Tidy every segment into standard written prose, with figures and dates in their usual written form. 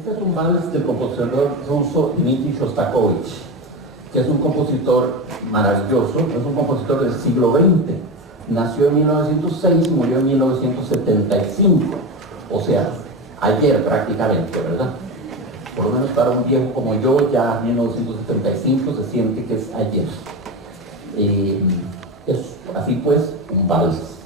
Este es un vals del compositor ruso Dmitri Shostakovich, que es un compositor maravilloso, es un compositor del siglo XX. Nació en 1906, murió en 1975, o sea, ayer prácticamente, ¿verdad? Por lo menos para un viejo como yo, ya 1975 se siente que es ayer. Es así pues un vals.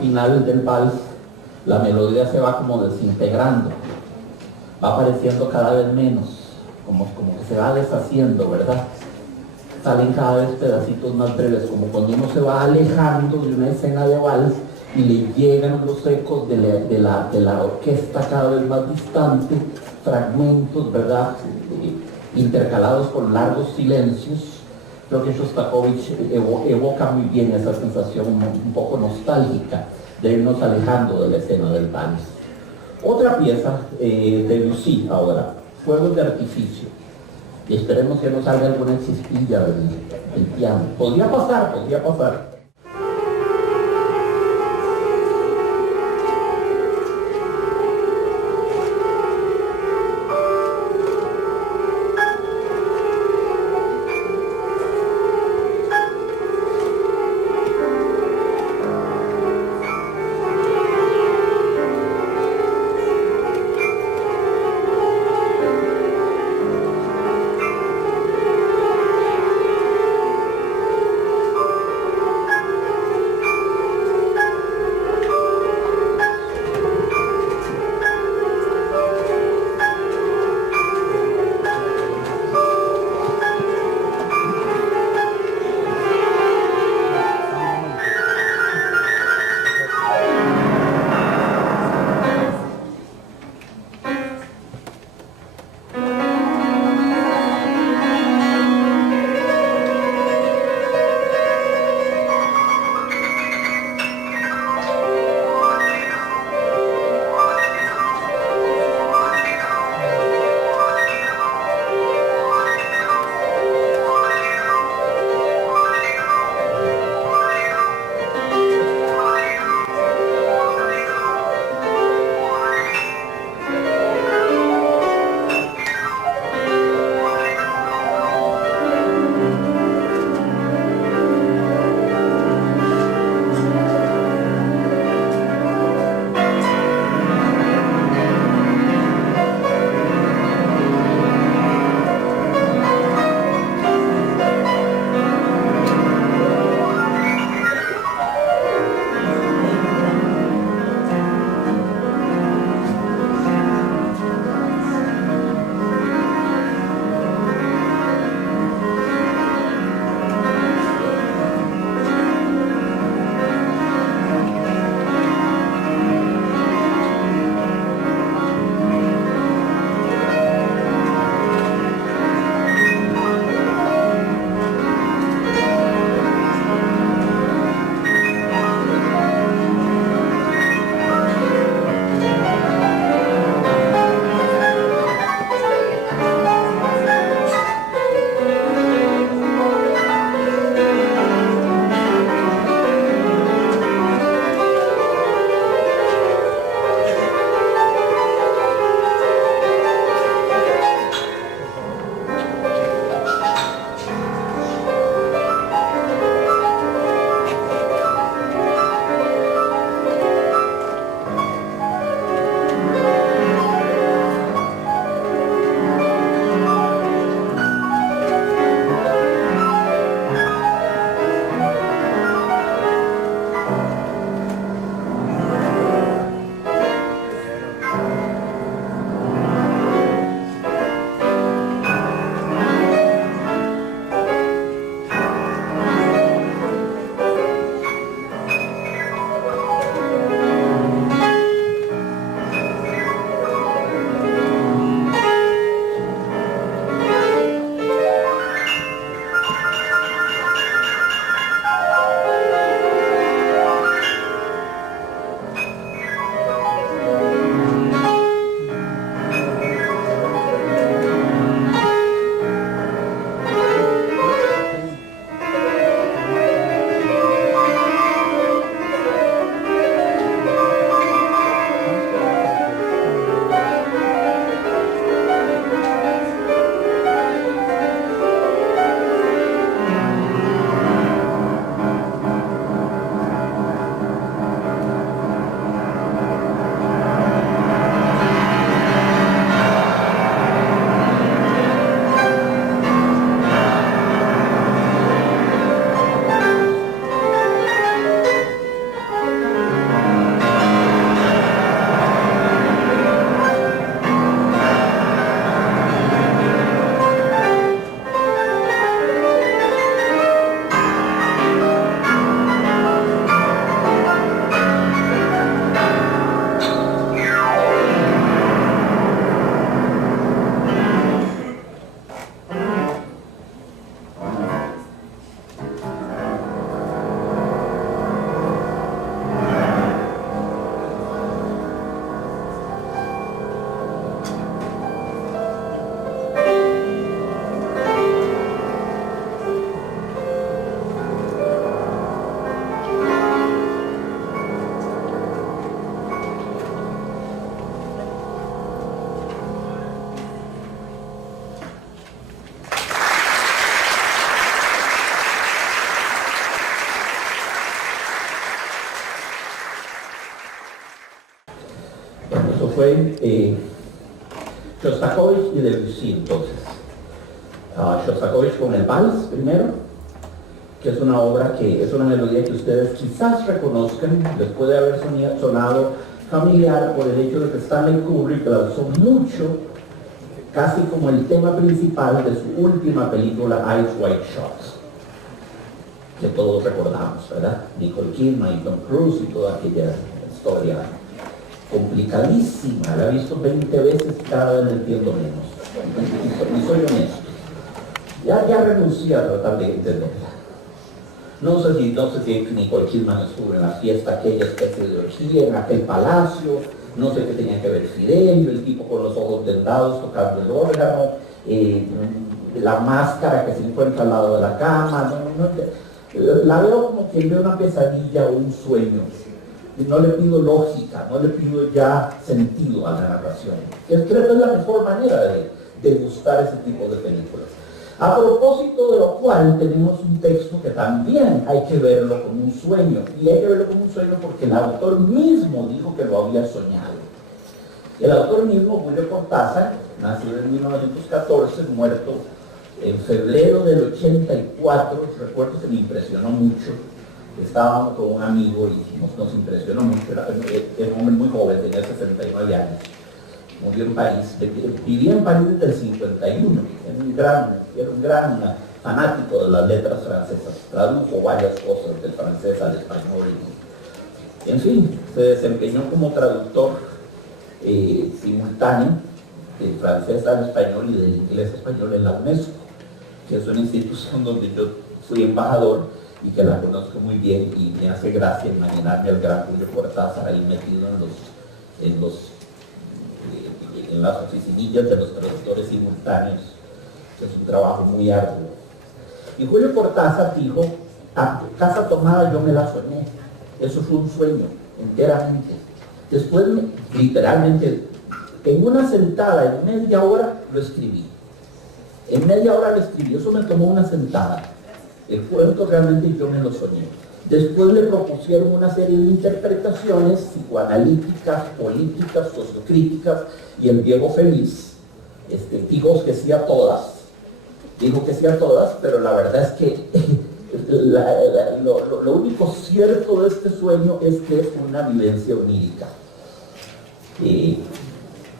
final del vals, la melodía se va como desintegrando, va apareciendo cada vez menos, como que se va deshaciendo, ¿verdad? Salen cada vez pedacitos más breves, como cuando uno se va alejando de una escena de vals y le llegan los ecos de la orquesta cada vez más distante, fragmentos, ¿verdad? Intercalados con largos silencios. Creo que Shostakovich evoca muy bien esa sensación un poco nostálgica de irnos alejando de la escena del vals. Otra pieza de Debussy ahora, Fuegos de Artificio. Y esperemos que no salga alguna chispilla del piano. Podría pasar, podría pasar. fue Shostakovich y Debussy. Entonces, Shostakovich con el Vals primero, que es una obra que es una melodía que ustedes quizás reconozcan, les puede haber sonado familiar por el hecho de que Stanley Kubrick la usó mucho, casi como el tema principal de su última película, Eyes Wide Shut, que todos recordamos, ¿verdad? Nicole Kidman y Tom Cruise y toda aquella historia complicadísima. La he visto 20 veces y cada vez le entiendo menos. Y soy honesto. Ya renuncié a tratar de entenderla. No sé si Nicole Kidman estuvo en la fiesta, aquella especie de orgía, en aquel palacio, no sé qué tenía que ver Fidelio, el tipo con los ojos vendados tocando el órgano, la máscara que se encuentra al lado de la cama, la veo como quien ve una pesadilla o un sueño. Y no le pido lógica, no le pido ya sentido a la narración. Creo que es la mejor manera de gustar ese tipo de películas. A propósito de lo cual tenemos un texto que también hay que verlo como un sueño. Y hay que verlo como un sueño porque el autor mismo dijo que lo había soñado. El autor mismo, Julio Cortázar, nacido en 1914, muerto en febrero del 84, recuerdo que me impresionó mucho. Estábamos con un amigo y nos impresionó mucho. Era un hombre muy joven, tenía 69 años. Murió en París, vivía en París desde el 51, era un gran fanático de las letras francesas, tradujo varias cosas del francés al español. En fin, se desempeñó como traductor simultáneo del francés al español y del inglés al español en la UNESCO, que es una institución donde yo fui embajador y que la conozco muy bien, y me hace gracia imaginarme al gran Julio Cortázar ahí metido en las oficinillas de los traductores simultáneos, que es un trabajo muy arduo. Y Julio Cortázar dijo: a casa tomada yo me la soñé, eso fue un sueño, enteramente. Después, literalmente, en una sentada, en media hora, lo escribí. En media hora lo escribí, eso me tomó una sentada. El cuento realmente yo me lo soñé. Después le propusieron una serie de interpretaciones psicoanalíticas, políticas, sociocríticas, y el viejo feliz dijo que sí a todas, pero la verdad es que lo único cierto de este sueño es que es una vivencia onírica.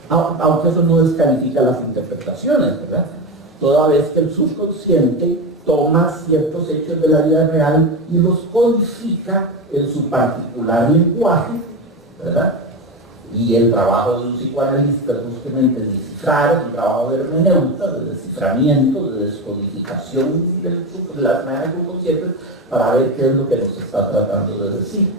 Aunque eso no descalifica las interpretaciones, ¿verdad? Toda vez que el subconsciente toma ciertos hechos de la vida real y los codifica en su particular lenguaje, ¿verdad? Y el trabajo de un psicoanalista es justamente descifrar, es un trabajo de hermeneuta, de desciframiento, de descodificación de las maneras subconscientes para ver qué es lo que nos está tratando de decir.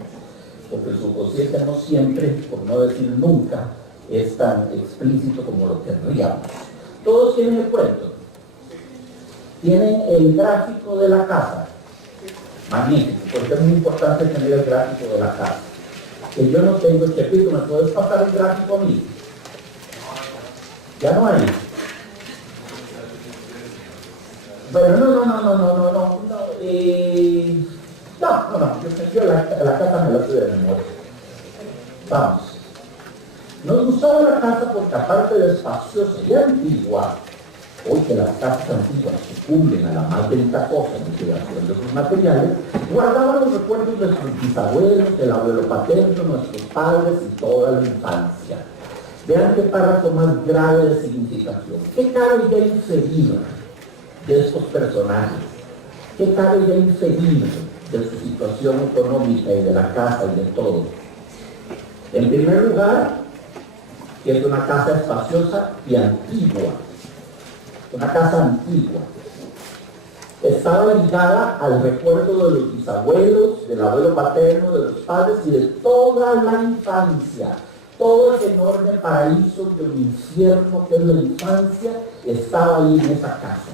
Porque el subconsciente no siempre, por no decir nunca, es tan explícito como lo querríamos. Todos tienen el cuento. Tienen el gráfico de la casa. Magnífico, porque es muy importante tener el gráfico de la casa. Que yo no tengo, Chepito, ¿me puedes pasar el gráfico a mí? Ya no hay. Bueno, no, yo la casa me la tuve de memoria. Vamos. Nos gustaba la casa porque, aparte de espaciosa y antigua, hoy que las casas antiguas sucumben a la más ventajosa integración de sus materiales, guardaban los recuerdos de sus bisabuelos, del abuelo paterno, nuestros padres y toda la infancia. Vean qué párrafo más grave de significación. ¿Qué cabe ya inferir de estos personajes? ¿Qué cabe ya inferir de su situación económica y de la casa y de todo? En primer lugar, que es una casa espaciosa y antigua. Una casa antigua. Estaba ligada al recuerdo de los bisabuelos, del abuelo paterno, de los padres y de toda la infancia. Todo ese enorme paraíso del infierno que es la infancia estaba ahí en esa casa.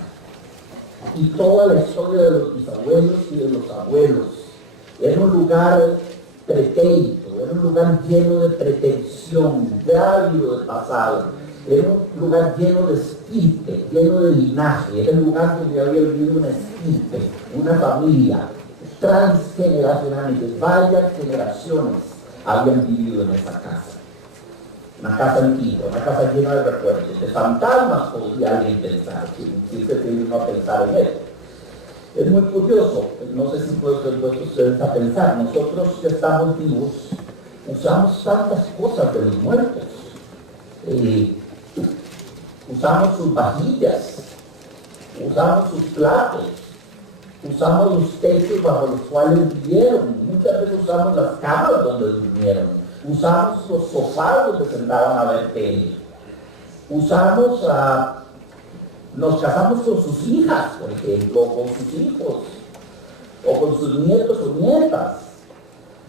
Y toda la historia de los bisabuelos y de los abuelos. Era un lugar pretérito, era un lugar lleno de pretensión, grávido de pasado. Era un lugar lleno de estirpe, lleno de linaje. Era un lugar donde había vivido una estirpe, una familia, transgeneracionalmente. Varias generaciones habían vivido en esa casa. una casa antigua, una casa llena de recuerdos, de fantasmas, podría alguien pensar, si se tiene uno a pensar en eso. Es muy curioso, no sé si pueden ustedes a pensar, nosotros que estamos vivos usamos tantas cosas de los muertos. Usamos sus vajillas, usamos sus platos, usamos los techos bajo los cuales vivieron, muchas veces usamos las camas donde durmieron, usamos los sofás donde se sentaban a ver tele, nos casamos con sus hijas, por ejemplo, o con sus hijos, o con sus nietos o nietas.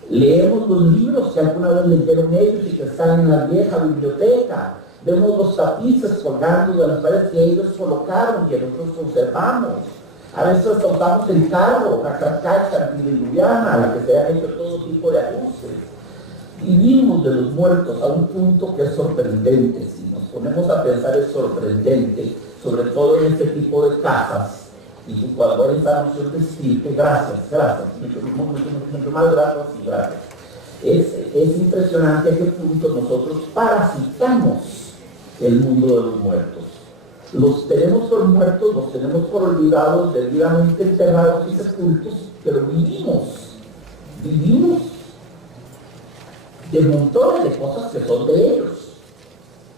Leemos los libros que alguna vez leyeron ellos y que están en la vieja biblioteca. Vemos los tapices colgando de las paredes que ellos colocaron y que nosotros conservamos. A veces hasta usamos el carro, la carcacha antediluviana, a la que se han hecho todo tipo de ajustes. Vivimos de los muertos a un punto que es sorprendente. Si nos ponemos a pensar, es sorprendente, sobre todo en este tipo de casas. Y cuando hay esta noción de estirpe, gracias, mucho más gracias y gracias. Es impresionante a qué punto nosotros parasitamos el mundo de los muertos. Los tenemos por muertos, los tenemos por olvidados, debidamente enterrados y sepultos, pero vivimos de montones de cosas que son de ellos.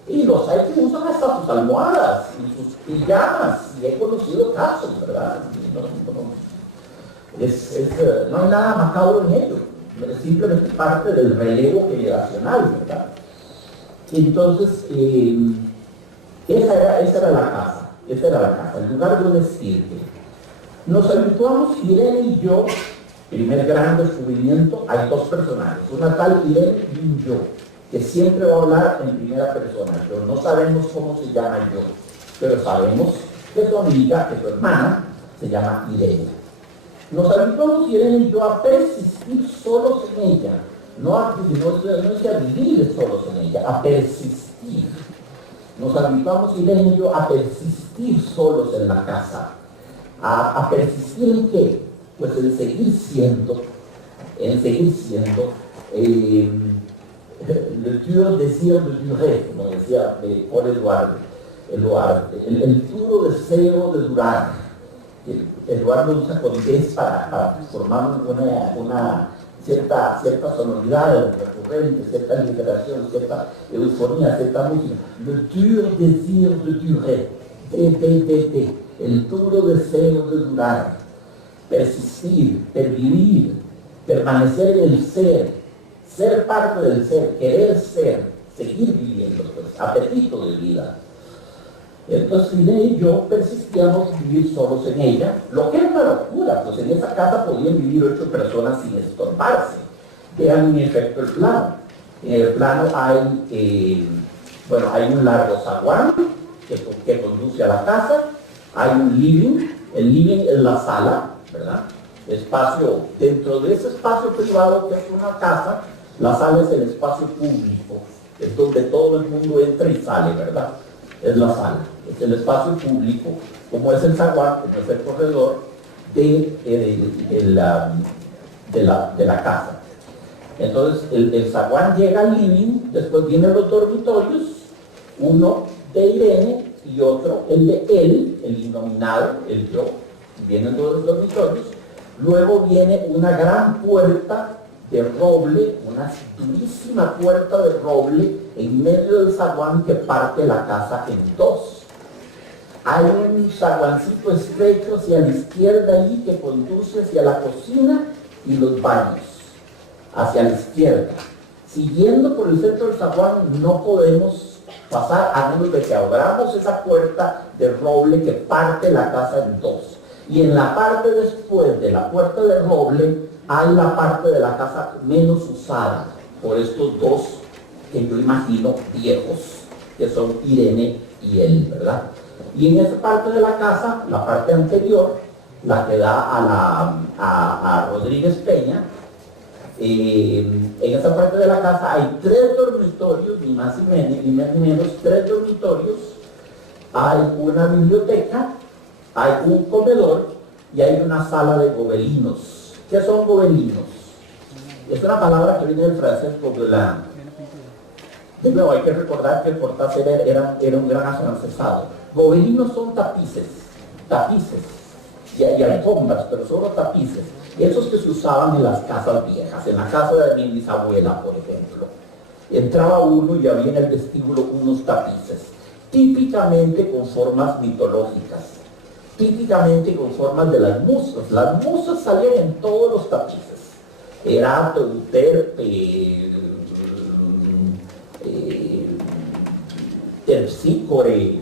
Y los hay que usan hasta sus almohadas y sus pijamas, y he conocido casos, ¿verdad? No hay nada macabro en ello, es simplemente parte del relevo generacional, ¿verdad? Entonces, esa era la casa, el lugar donde sirve. Nos habituamos, Irene y yo, primer gran descubrimiento, hay dos personajes, una tal Irene y un yo, que siempre va a hablar en primera persona. Yo no sabemos cómo se llama yo, pero sabemos que su amiga, que su hermana, se llama Irene. Nos habituamos, Irene y yo, a persistir solos en ella, no es a vivir solos en ella, a persistir. Nos habituamos, Irene y yo, a persistir solos en la casa. ¿A persistir en qué? Pues en seguir siendo le duro deseo de durer, como decía Paul Eduardo, el duro deseo de durar. Eduardo usa con des para formar una cierta sonoridad recurrente, cierta liberación, cierta eufonía, cierta música. Le dur désir de durer, el duro deseo de durar, persistir, pervivir, permanecer en el ser parte del ser, querer ser, seguir viviendo, pues, apetito de vida. Entonces Irene y yo persistíamos vivir solos en ella, lo que es una locura, pues en esa casa podían vivir 8 personas sin estorbarse. Vean en efecto el plano. En el plano hay un largo zaguán que conduce a la casa, hay un living, el living es la sala, ¿verdad? Espacio, dentro de ese espacio privado que es una casa, la sala es el espacio público, es donde todo el mundo entra y sale, ¿verdad? Es la sala, es el espacio público, como es el zaguán, como es el corredor de la casa. Entonces, el zaguán llega al living, después vienen los dormitorios, uno de Irene y otro, el de él, el innominado, el yo, vienen los dormitorios, luego viene una gran puerta de roble, una durísima puerta de roble en medio del zaguán que parte la casa en dos. Hay un zaguancito estrecho hacia la izquierda ahí que conduce hacia la cocina y los baños, hacia la izquierda. Siguiendo por el centro del zaguán no podemos pasar a menos de que abramos esa puerta de roble que parte la casa en dos. Y en la parte después de la puerta de roble hay la parte de la casa menos usada por estos dos que yo imagino viejos, que son Irene y él, ¿verdad? Y en esa parte de la casa, la parte anterior, la que da a Rodríguez Peña, en esa parte de la casa hay 3 dormitorios, ni más ni menos, 3 dormitorios, hay una biblioteca, hay un comedor y hay una sala de gobelinos. ¿Qué son gobelinos? Es una palabra que viene del francés gobelin. De nuevo, hay que recordar que Cortázar era un gran afrancesado. Gobelinos son tapices, y alfombras, pero solo tapices. Esos que se usaban en las casas viejas, en la casa de mi bisabuela, por ejemplo. Entraba uno y había en el vestíbulo unos tapices, típicamente con formas mitológicas, típicamente con formas de las musas. Las musas salían en todos los tapices. Erato, Euterpe, Terpsícore,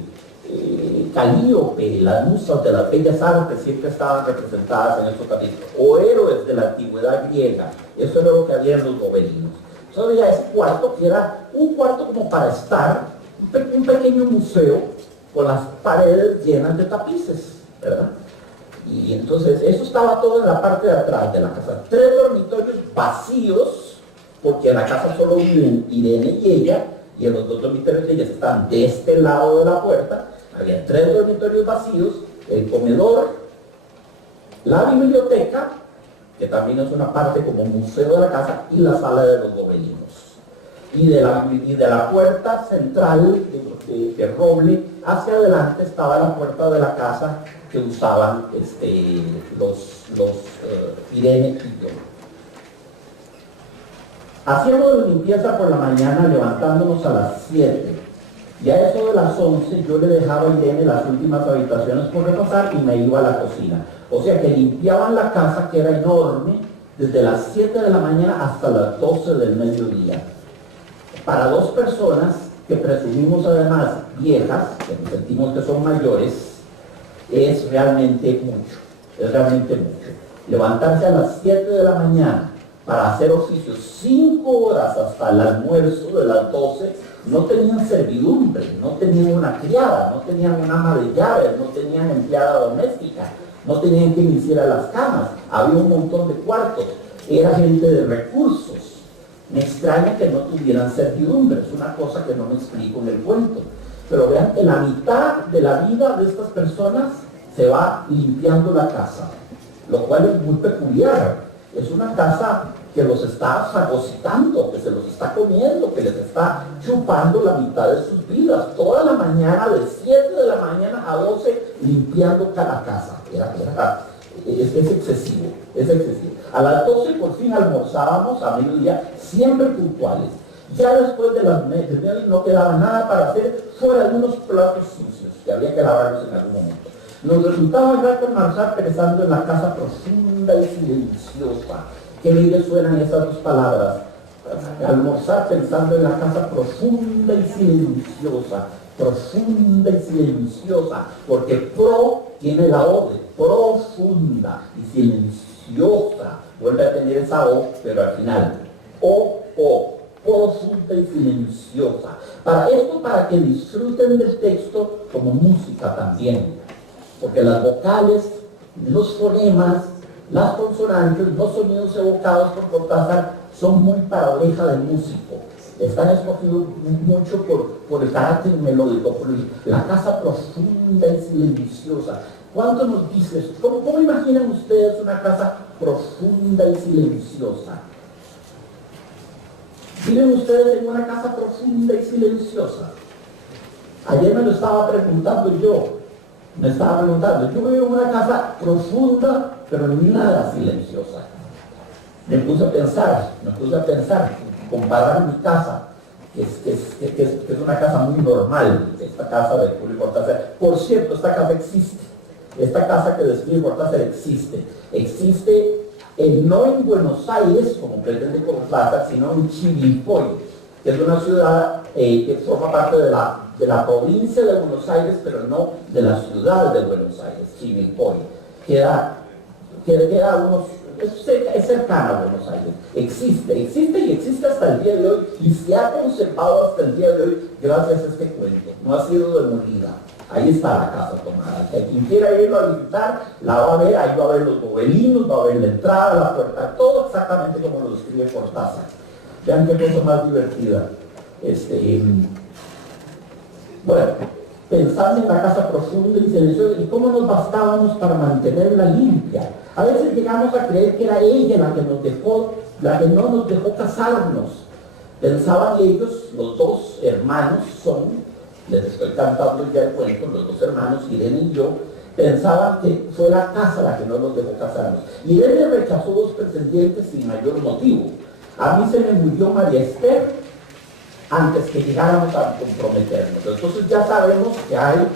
Calíope, las musas de las bellas artes siempre estaban representadas en estos tapices, o héroes de la antigüedad griega. Eso era lo que había en los gobelinos. Entonces ya ese cuarto, que era un cuarto como para estar, un pequeño museo con las paredes llenas de tapices, ¿verdad? Y entonces eso estaba todo en la parte de atrás de la casa. 3 dormitorios vacíos, porque en la casa solo viven Irene y ella, y en los 2 dormitorios de ellas están de este lado de la puerta. Había 3 dormitorios vacíos, el comedor, la biblioteca, que también es una parte como museo de la casa, y la sala de los gobelinos. Y de la puerta central de roble hacia adelante estaba la puerta de la casa que usaban Irene y yo. Hacíamos limpieza por la mañana levantándonos a las 7. Ya eso de las 11 yo le dejaba a Irene las últimas habitaciones por repasar y me iba a la cocina. O sea que limpiaban la casa, que era enorme, desde las 7 de la mañana hasta las 12 del mediodía. Para 2 personas que presumimos además viejas, que sentimos que son mayores, es realmente mucho, Levantarse a las 7 de la mañana para hacer oficios 5 horas hasta el almuerzo de las 12, no tenían servidumbre, no tenían una criada, no tenían una ama de llaves, no tenían empleada doméstica, no tenían quien hiciera las camas, había un montón de cuartos, era gente de recursos. Me extraña que no tuvieran servidumbre, es una cosa que no me explico en el cuento. Pero vean que la mitad de la vida de estas personas se va limpiando la casa, lo cual es muy peculiar. Es una casa que los está fagocitando, que se los está comiendo, que les está chupando la mitad de sus vidas. Toda la mañana, de 7 de la mañana a 12, limpiando cada casa. Es excesivo, es excesivo. A las 12 por fin almorzábamos a mediodía, siempre puntuales. Ya después de las medias no quedaba nada para hacer fuera de unos platos sucios, que había que lavarlos en algún momento. Nos resultaba grato almorzar pensando en la casa profunda y silenciosa. Qué bien le suenan esas 2 palabras. Almorzar pensando en la casa profunda y silenciosa. Profunda y silenciosa, porque pro tiene la O de profunda y silenciosa. Vuelve a tener esa O, pero al final. Profunda y silenciosa. Para esto, para que disfruten del texto como música también. Porque las vocales, los fonemas, las consonantes, los sonidos evocados por Cortázar son muy para oreja del músico. Están escogidos mucho por el carácter melódico, por la casa profunda y silenciosa. ¿Cuánto nos dice eso? ¿Cómo imaginan ustedes una casa profunda y silenciosa? ¿Viven ustedes en una casa profunda y silenciosa? Ayer me lo estaba preguntando yo. Yo vivo en una casa profunda, pero nada silenciosa. Me puse a pensar, comparar mi casa, que es una casa muy normal, esta casa de Julio Cortázar. Por cierto, esta casa existe. Esta casa que describe Cortázar existe. Existe no en Buenos Aires, como pretende Cortázar, sino en Chivilcoy, que es una ciudad que forma parte de la provincia de Buenos Aires, pero no de la ciudad de Buenos Aires. Chivilcoy queda es cercana a Buenos Aires. Existe hasta el día de hoy, y se ha conservado hasta el día de hoy gracias a este cuento. No ha sido demolida. Ahí está la casa tomada. Quien quiera irlo a visitar, la va a ver. Ahí va a ver los gobelinos, va a ver la entrada, la puerta, todo exactamente como lo describe Cortázar. Vean qué cosa más divertida. Bueno, pensando en la casa profunda y silenciosa, y cómo nos bastábamos para mantenerla limpia. A veces llegamos a creer que era ella la que no nos dejó casarnos. Pensaban ellos, los dos hermanos les estoy cantando ya el cuento, los dos hermanos, Irene y yo, pensaban que fue la casa la que no los dejó casarnos. Irene rechazó dos pretendientes sin mayor motivo. A mí se me murió María Esther antes que llegáramos a comprometernos. Entonces ya sabemos que hay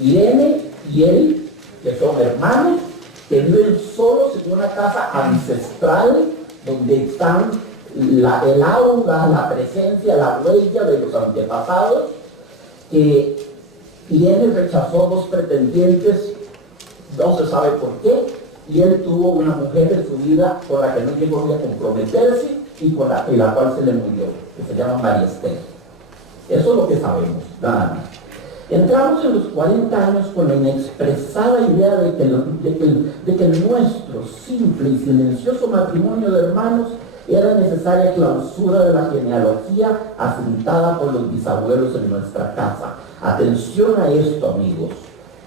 Irene y él, que son hermanos, que viven solos en una casa ancestral donde están el aura, la presencia, la huella de los antepasados, que Irene rechazó dos pretendientes, no se sabe por qué, y él tuvo una mujer en su vida con la que no llegó ni a comprometerse y con la cual se le murió, que se llama María Esther. Eso es lo que sabemos, nada más. Entramos en los 40 años con la inexpresada idea de que el nuestro simple y silencioso matrimonio de hermanos era necesaria clausura de la genealogía asentada por los bisabuelos en nuestra casa. Atención a esto, amigos.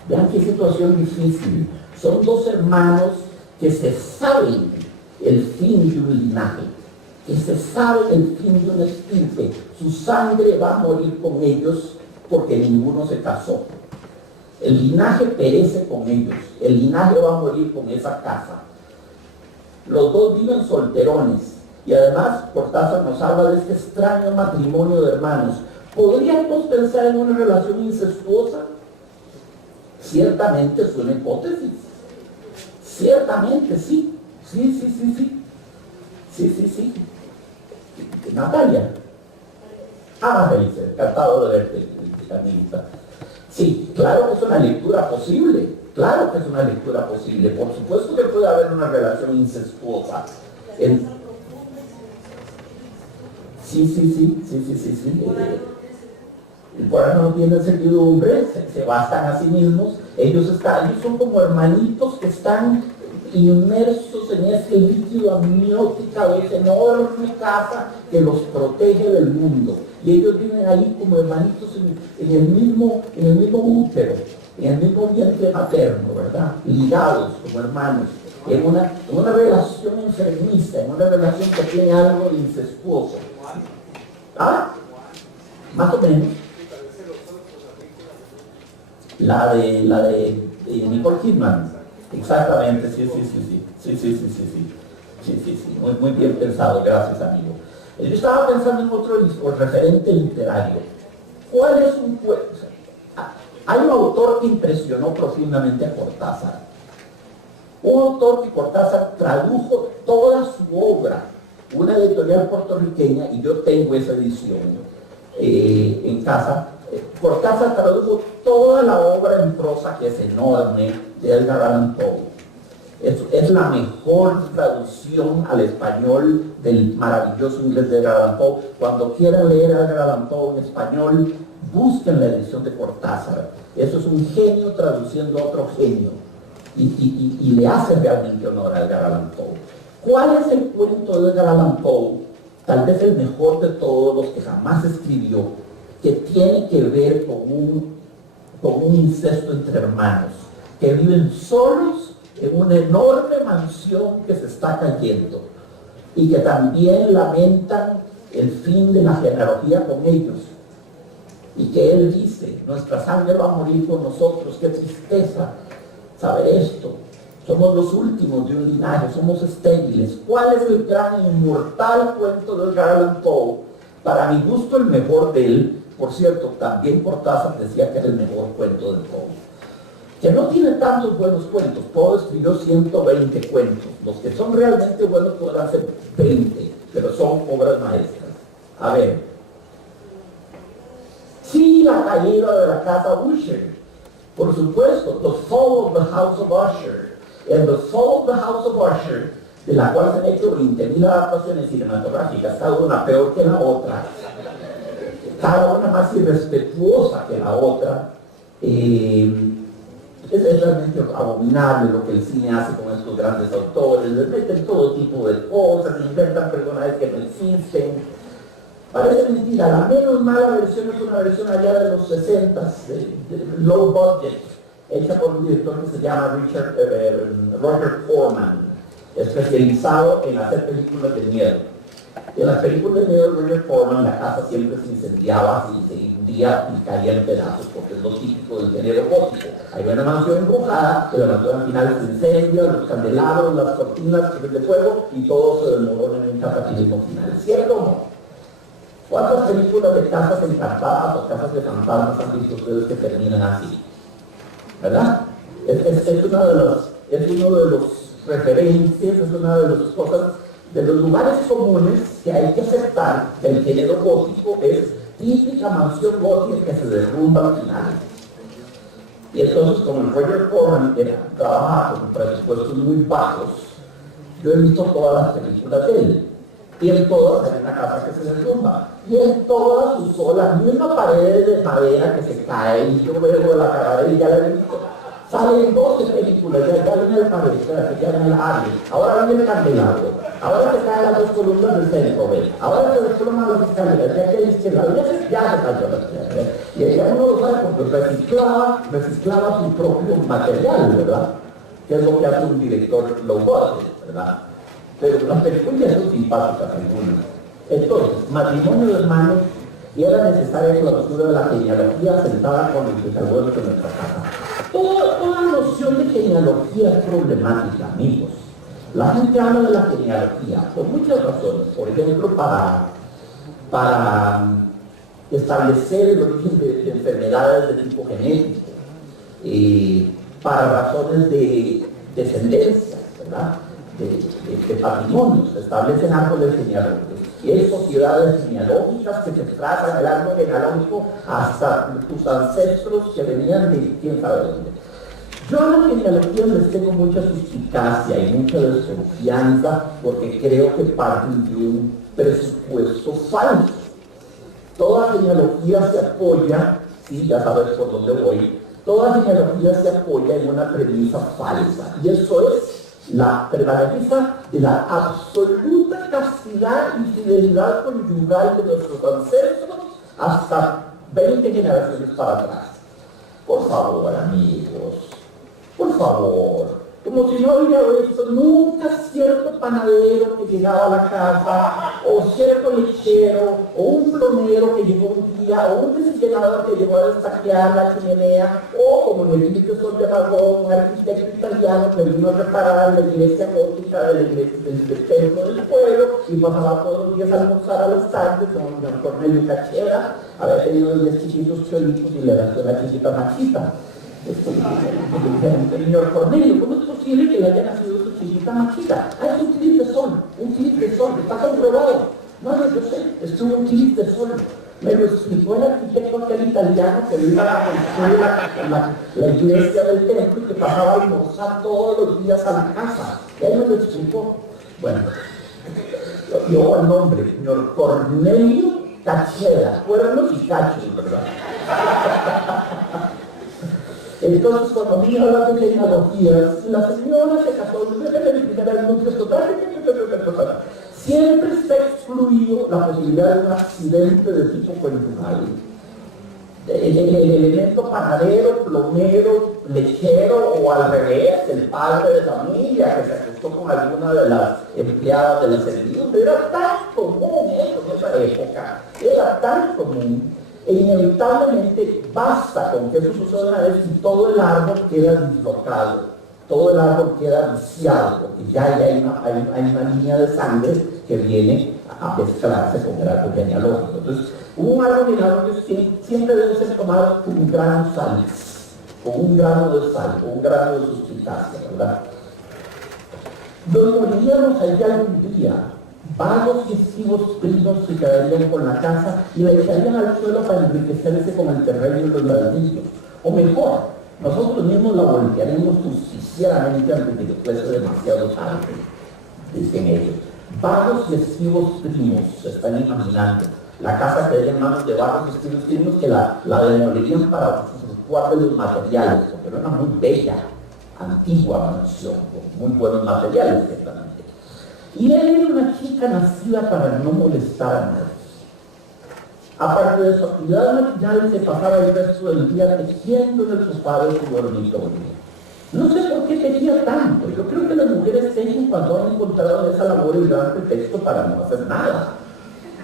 Vean qué situación difícil. Son dos hermanos que se saben el fin de un linaje, que se sabe el fin de una estirpe. Su sangre va a morir con ellos porque ninguno se casó. El linaje perece con ellos. El linaje va a morir con esa casa. Los dos viven solterones. Y además, Cortázar nos habla de este extraño matrimonio de hermanos. ¿Podríamos pensar en una relación incestuosa? Ciertamente es una hipótesis. Ciertamente sí. Sí. Natalia. Felice, encantado de verte, amiguita. Sí, claro que es una lectura posible. Claro que es una lectura posible. Por supuesto que puede haber una relación incestuosa. Sí. Por ahí no tienen servidumbre, se bastan a sí mismos. Ellos son como hermanitos que están inmersos en ese líquido amniótico de esa enorme casa que los protege del mundo. Y ellos viven ahí como hermanitos en el mismo útero, en el mismo vientre materno, ¿verdad? Ligados como hermanos, en una relación enfermiza, en una relación que tiene algo de incestuoso. Más o menos. La de Nicole Kidman. Exactamente, sí. Muy bien pensado, gracias, amigo. Yo estaba pensando en otro referente literario. ¿Cuál es un cuento? Hay un autor que impresionó profundamente a Cortázar. Un autor que Cortázar tradujo toda su obra, una editorial puertorriqueña, y yo tengo esa edición en casa. Cortázar tradujo toda la obra en prosa, que es enorme, de Edgar Allan Poe. Es la mejor traducción al español del maravilloso inglés de Edgar Allan Poe. Cuando quieran leer a Edgar Allan Poe en español, busquen la edición de Cortázar. Eso es un genio traduciendo a otro genio. Y le hace realmente honor a Edgar Allan Poe. ¿Cuál es el cuento de Edgar Allan Poe? Tal vez el mejor de todos los que jamás escribió, que tiene que ver con un incesto entre hermanos, que viven solos en una enorme mansión que se está cayendo y que también lamentan el fin de la genealogía con ellos. Y que él dice, nuestra sangre va a morir con nosotros, qué tristeza saber esto. Somos los últimos de un linaje, somos estériles. ¿Cuál es el gran inmortal cuento de Edgar Allan Poe? Para mi gusto, el mejor de él. Por cierto, también Cortázar decía que era el mejor cuento de Poe. Que no tiene tantos buenos cuentos. Poe escribió 120 cuentos. Los que son realmente buenos podrán ser 20, pero son obras maestras. A ver. Sí, la caída de la casa Usher. Por supuesto, The Fall of the House of Usher. En The Fall of the House of Usher, de la cual se han hecho 20.000 adaptaciones cinematográficas, cada una peor que la otra, cada una más irrespetuosa que la otra. Es realmente abominable lo que el cine hace con estos grandes autores. Les meten todo tipo de cosas, inventan personajes que no existen. Parece mentira. La menos mala versión es una versión allá de los 60s, de low budget, hecha por un director que se llama Roger Corman, especializado en hacer películas de miedo. En las películas de Roger Corman, la casa siempre se incendiaba, se hundía y caía en pedazos, porque es lo típico del género gótico. Hay una mansión embrujada, pero la mansión al final se incendia, los candelabros, las cortinas de fuego, y todo se desmorona en un cataclismo final. ¿Cierto o no? ¿Cuántas películas de casas encantadas o casas de fantasmas han visto ustedes que terminan así? ¿Verdad? Es uno de los referencias, es una de las cosas, de los lugares comunes que hay que aceptar del género gótico. Es típica mansión gótica que se derrumba al final. Y entonces, como el Roger Corman trabaja con presupuestos muy bajos, yo he visto todas las películas de él, y en todas hay una casa que se derrumba, y en todas sus solas, misma paredes de madera que se cae, y yo veo la cara y ya la he visto. Salen 12 películas, ya viene el pared, ya viene el área, ahora viene el candelabro, ahora se caen las dos columnas del centro, ¿ves? Ahora se desploman las escaleras, ya que hay izquierda, ya se cayó la izquierda. Y ya uno lo sabe porque reciclaba su propio material, ¿verdad? Que es lo que hace un director low budget, ¿verdad? Pero las películas son simpáticas algunas. Entonces, matrimonio de hermanos, y era necesaria clausura de la genealogía sentada con el bisabuelo de nuestra casa. Toda noción de genealogía es problemática, amigos. La gente habla de la genealogía por muchas razones. Por ejemplo, para establecer el origen de enfermedades de tipo genético, para razones de descendencia, ¿verdad? De patrimonios, se establecen árboles genealógicos. Y hay sociedades genealógicas que se trazan el árbol genealógico hasta tus ancestros que venían de quién sabe dónde. Yo a la genealogía les tengo mucha suspicacia y mucha desconfianza porque creo que parten de un presupuesto falso. Toda genealogía se apoya, sí, ya sabes por dónde voy, toda genealogía se apoya en una premisa falsa, y eso es la premisa de la absoluta castidad y fidelidad conyugal de nuestros ancestros hasta 20 generaciones para atrás. Por favor, amigos, por favor, como si no hubiera visto nunca cierto panadero que llegaba a la casa, o cierto lechero, o un plomero que llegó un día, o un desenterrador que llegó a destaquear la chimenea, o como en el límite Sol de Magón, un arquitecto italiano que vino a reparar la iglesia gótica del templo del pueblo, y pasaba todos los días a almorzar a los tardes, don Cornelio Cachera, había tenido 10 chiquitos cholitos y le nació una chiquita machita. Señor Cornelio, ¿cómo es posible que le haya nacido su chiquita machita? Ah, es un clip de sol, está comprobado. No, yo sé, estuvo un clip de sol. Me lo explicó el arquitecto aquel italiano que iba a construir la iglesia del templo y que pasaba a almorzar todos los días a la casa. Y él me lo explicó. Bueno, yo el nombre, señor Cornelio Cachera, cuernos y cachos, ¿verdad? Entonces, cuando a mí hablan de genealogías, la señora se casó siempre está excluido la posibilidad de un accidente de tipo conyugal. El elemento panadero, plomero, lechero o al revés, el padre de familia que se acostó con alguna de las empleadas de la servidumbre, era tan común eso en esa época, era tan común. E inevitablemente basta con que eso suceda una vez y todo el árbol queda dislocado, todo el árbol queda viciado, porque ya hay una línea de sangre que viene a mezclarse con el árbol genealógico. Entonces, un árbol genealógico siempre debe ser tomado con un grano de sal, con un grano de sal, con un grano de suspicacia, ¿verdad? Nos moriríamos allá algún día. Vagos y esquivos primos se quedarían con la casa y la echarían al suelo para enriquecerse con el terreno y los ladrillos. O mejor, nosotros mismos la voltearemos justicieramente antes de que fuese demasiado tarde, dicen ellos. Vagos y esquivos primos se están imaginando. La casa quedaría en manos de vagos y esquivos primos que la demolirían para usufructuar de los materiales, porque era una muy bella, antigua mansión, con muy buenos materiales, ciertamente. Y él era una chica nacida para no molestar a nadie. Aparte de su actividad matinal, se pasaba el resto del día tejiendo en el sofá de su dormitorio. No sé por qué tejía tanto. Yo creo que las mujeres tejen cuando han encontrado en esa labor el gran pretexto para no hacer nada.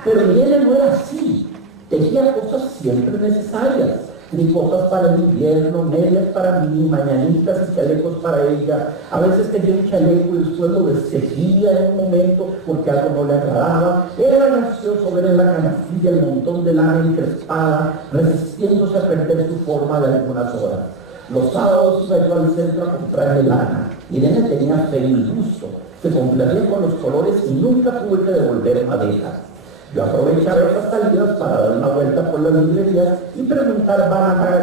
Pero ella no era así. Tejía cosas siempre necesarias. Ni cosas para el invierno, medias para mí, mañanitas y chalecos para ella. A veces tenía un chaleco y después lo destejía en un momento porque algo no le agradaba. Era gracioso ver en la canastilla el montón de lana encrespada, resistiéndose a perder su forma de algunas horas. Los sábados iba yo al centro a comprarle lana. Irene tenía fe en el gusto. Se complacía con los colores y nunca tuve que devolver madeja. Yo aprovechaba esas salidas para dar una vuelta por las librerías y preguntar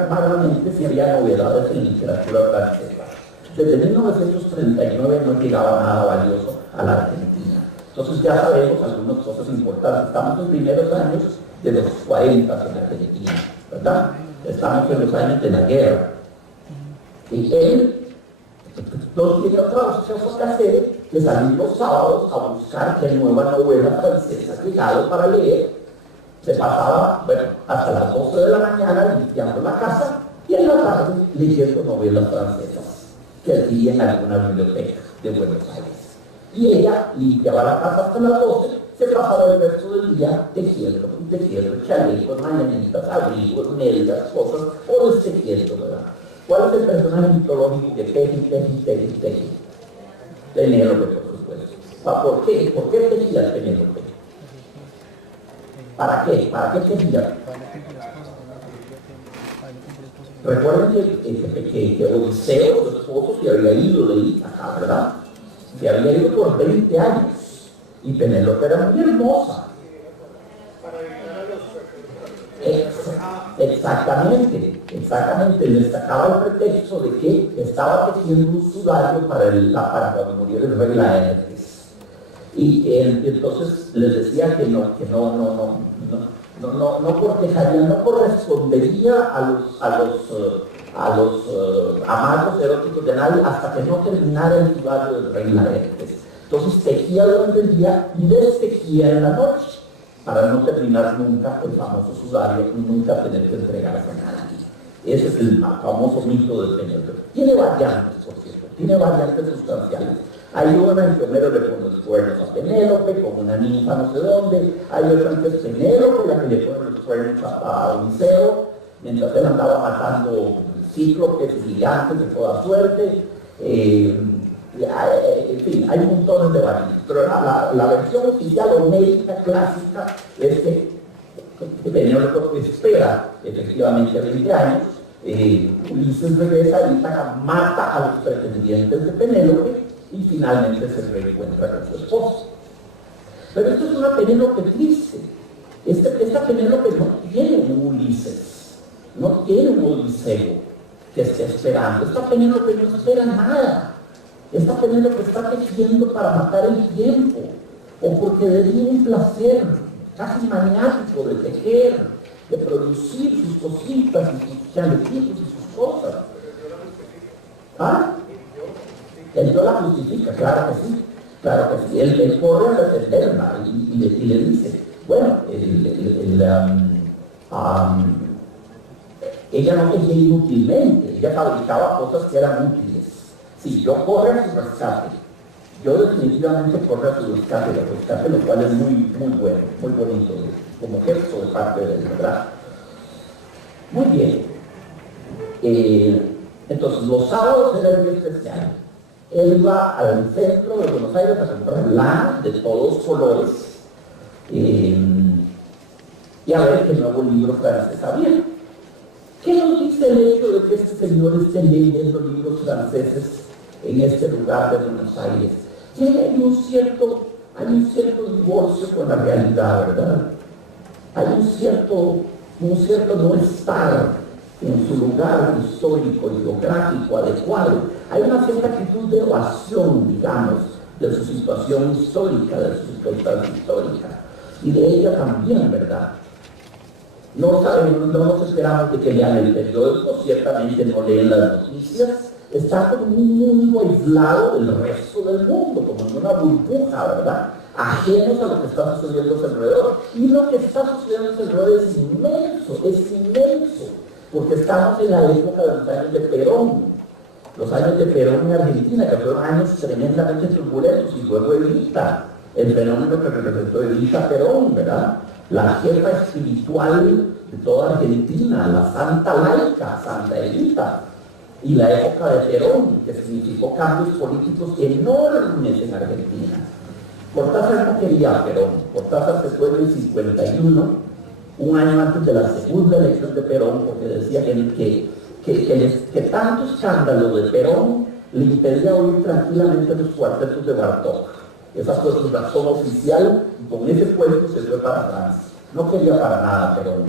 vagamente si había novedades en literatura francesa. Desde 1939 no llegaba nada valioso a la Argentina. Entonces ya sabemos algunas cosas importantes. Estamos en los primeros años de los 40 en Argentina, ¿verdad? Estamos en los años de la guerra. Y él no tiene otra cosa que hacer que salir los sábados a buscar qué nueva novela francesa ha llegado para leer. Se pasaba, bueno, hasta las 12 de la mañana limpiando la casa y en la tarde leyendo novelas francesas que adquiría en alguna biblioteca de Buenos Aires. Y ella limpiaba la casa hasta las 12, se pasaba el resto del día tejiendo, chalecos, mañanitas, abrigos, medias, cosas, o destejiendo, ¿verdad? ¿Cuál es el personaje mitológico que teje? Penélope, por supuesto. ¿Por qué? ¿Por qué tejía Penélope? ¿Para qué? ¿Para qué tejía? Recuerden que Odiseo, su esposo, se había ido de Ítaca, ¿verdad? Se había ido por 20 años. Y Penélope era muy hermosa. Exactamente, le sacaba el pretexto de que estaba tejiendo un sudario para cuando muriera el rey Laertes. Y entonces les decía que no cortejaría, no correspondería a los amagos eróticos de nadie hasta que no terminara el sudario del rey Laertes. Entonces tejía durante el día y destejía en la noche, para no terminar nunca el famoso sudario y nunca tener que entregarse a nadie. Ese es el famoso mito del Penélope. Tiene variantes, por cierto, tiene variantes sustanciales. Hay una en que Homero le pone los cuernos a Penélope, como una ninfa no sé dónde. Hay otra en que es Penélope, la que le pone los cuernos a Odiseo, mientras él andaba matando cíclopes y gigantes de toda suerte. En fin, hay montones de variantes, pero la versión oficial homérica clásica es que Penélope espera efectivamente 20 años, Ulises regresa a Ítaca, mata a los pretendientes de Penélope y finalmente se reencuentra con su esposo. Pero esto es una Penélope triste. Esta Penélope no tiene un Ulises, no tiene un Odiseo que esté esperando. Esta Penélope no espera nada. Esta Penélope está tejiendo para matar el tiempo, o porque le dio un placer casi maniático de tejer, de producir sus cositas y sus chalequitos y sus cosas. ¿Ah? Él no la justifica, claro que sí, claro que sí. Él corre a defenderla y le dice, bueno, ella no tejía inútilmente, ella fabricaba cosas que eran útiles. Sí, yo corro a su rescate. Yo definitivamente corro a su rescate, lo cual es muy bueno, muy bonito, como gesto de parte de él, ¿verdad? Muy bien. Entonces, los sábados era el día especial. Él iba al centro de Buenos Aires a comprar lana de todos colores y a ver qué nuevo libro francés había. ¿Qué nos dice el hecho de que este señor esté leyendo libros franceses en este lugar de Buenos Aires? Que hay un cierto divorcio con la realidad, ¿verdad? Hay un cierto no estar en su lugar histórico y geográfico adecuado. Hay una cierta actitud de evasión, digamos, de su situación histórica, de su circunstancia histórica, y de ella también, ¿verdad? No sabemos, no nos esperamos de que lean el periódico, ciertamente no leen las noticias, está como en un mundo aislado del resto del mundo, como en una burbuja, ¿verdad? Ajenos a lo que está sucediendo a su alrededor. Y lo que está sucediendo a su alrededor es inmenso, porque estamos en la época de los años de Perón. los años de Perón en Argentina, que fueron años tremendamente turbulentos, y luego Evita, el fenómeno que representó Evita Perón, ¿verdad? La jefa espiritual de toda Argentina, la santa laica, Santa Evita, y la época de Perón, que significó cambios políticos enormes en Argentina. Cortázar no quería a Perón. Cortázar se fue en el 51, un año antes de la segunda elección de Perón, porque decía que tanto escándalo de Perón le impedía oír tranquilamente los cuartetos de Bartók. Esa fue su razón oficial, y con ese puesto se fue para Francia. No quería para nada a Perón.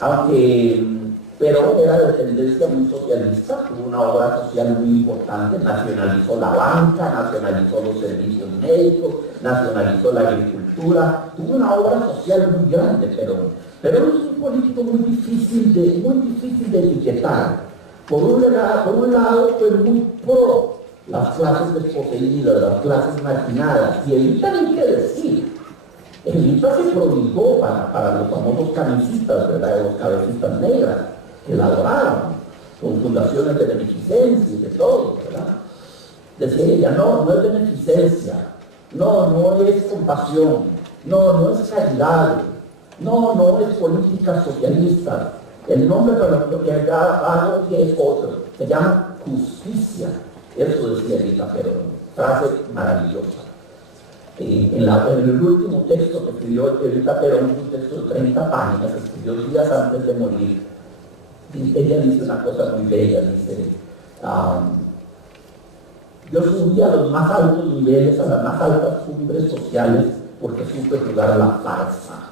Aunque Perón era de tendencia muy socialista, tuvo una obra social muy importante, nacionalizó la banca, nacionalizó los servicios médicos, nacionalizó la agricultura, tuvo una obra social muy grande Perón. Perón es un político muy difícil de etiquetar. Por un lado fue muy pro las clases desposeídas, las clases marginadas, y Evita ni qué decir. Evita se prodigó para los famosos camicistas, ¿verdad? Los cabecitas negras, que la adoraban, con fundaciones de beneficencia y de todo, ¿verdad? Decía ella, no es beneficencia, no es compasión, no es caridad, no es política socialista. El nombre para lo que hago que es otro, se llama justicia. Eso decía Evita Perón, frase maravillosa. En el último texto que escribió Evita Perón, un texto de 30 páginas, escribió días antes de morir, y ella dice una cosa muy bella, dice, yo subí a los más altos niveles, a las más altas cumbres sociales, porque supe jugar a la farsa.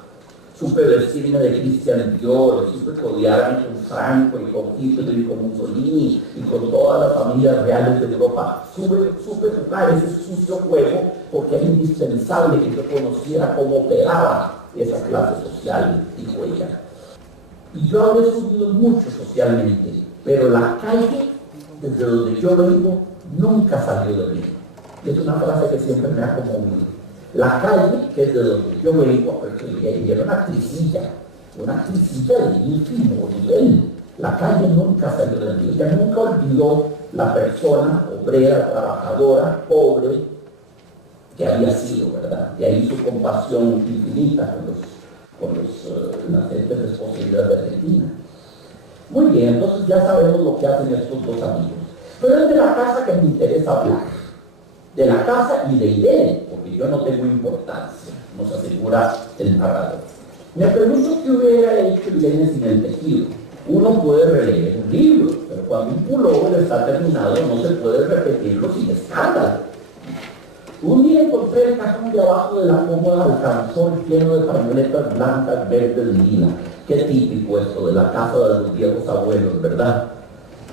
Supe vestirme de Christian Dior, supe codearme con Franco y con Hitler y con Mussolini y con todas las familias reales de Europa. Supe jugar ese sucio juego porque era indispensable que yo conociera cómo operaba esa clase social, dijo ella. Y yo habré subido mucho socialmente, pero la calle, desde donde yo vengo, nunca salió de mí. Es una frase que siempre me ha conmovido. La calle, que es de donde yo vengo, porque ella era una actricilla de ínfimo nivel. La calle nunca salió de mí. Ella nunca olvidó la persona obrera, trabajadora, pobre, que había sido, ¿verdad? De ahí su compasión infinita con las gentes desposeídas de Argentina. Muy bien, entonces ya sabemos lo que hacen estos dos amigos. Pero es de la casa que me interesa hablar. De la casa y de Irene, porque yo no tengo importancia, nos asegura el narrador. Me pregunto qué hubiera hecho Irene sin el tejido. Uno puede releer un libro, pero cuando un pullover está terminado no se puede repetirlo sin escándalo. Un día encontré el cajón de abajo de la cómoda alcanzón lleno de pañoletas blancas, verdes, lila. Qué típico esto de la casa de los viejos abuelos, ¿verdad?